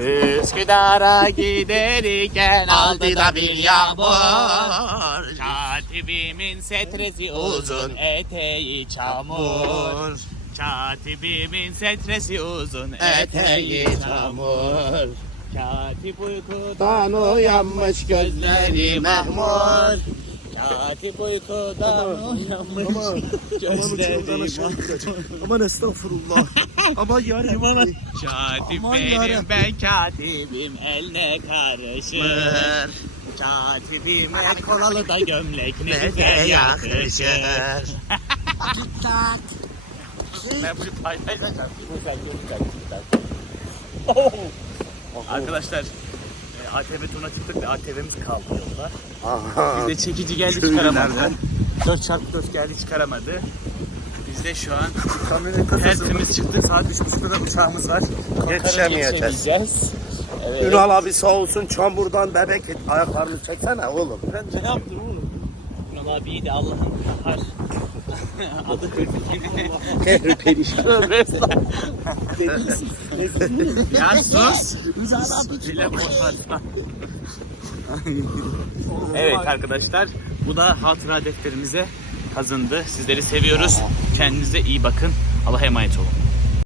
Üsküdar'a giderken aldı da bir yağmur. Katibimin setresi uzun, eteği çamur. Katibimin setresi uzun, eteği çamur. Katip uykudan uyanmış, gözleri mehmur. Katip uykudan uyanmış, gözleri mehmur. Aman estağfurullah. Aman yarabbim. Katip Aman benim, yarabbim. ben katibim, el ne karışır. Katibime kolalı da gömlek ne de yakışır. Ben bunu paylaşacağım. Arkadaşlar ATV turuna çıktık ve ATV'miz kaldı yolda. Aha. Biz de çekici geldi Köylülerden. çıkaramadı. 4x4 geldi çıkaramadı. Biz de şu an Kamyonet kasası. tertemiz çıktı. Saat 3.30'da da uçağımız var. Yetişemeyeceğiz. Evet. Ünal abi sağ olsun çamurdan bebek ayaklarını çeksene oğlum. Ben ne yaptım oğlum? Ünal abiyi de Allah'ın kahar. Adı Tehri perişan. Ya sus. Bile korkar. Evet arkadaşlar, bu da hatıra defterimize kazındı. Sizleri seviyoruz. Kendinize iyi bakın. Allah'a emanet olun.